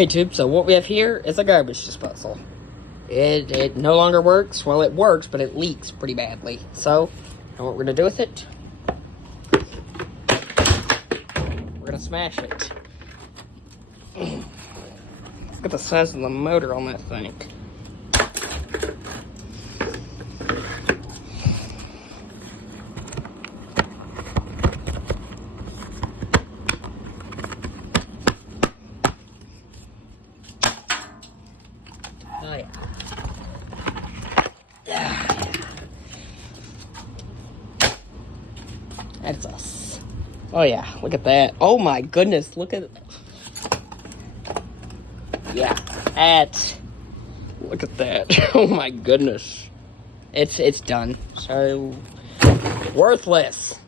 Hey tube, so what we have here is a garbage disposal. It no longer works. Well, it works, but it leaks pretty badly. So, you know what we're gonna do with it? We're gonna smash it. Look at the size of the motor on that thing. Oh yeah. That's us. Oh yeah, look at that. Oh my goodness, look at it. Yeah, look at that. Oh my goodness. It's done. So worthless.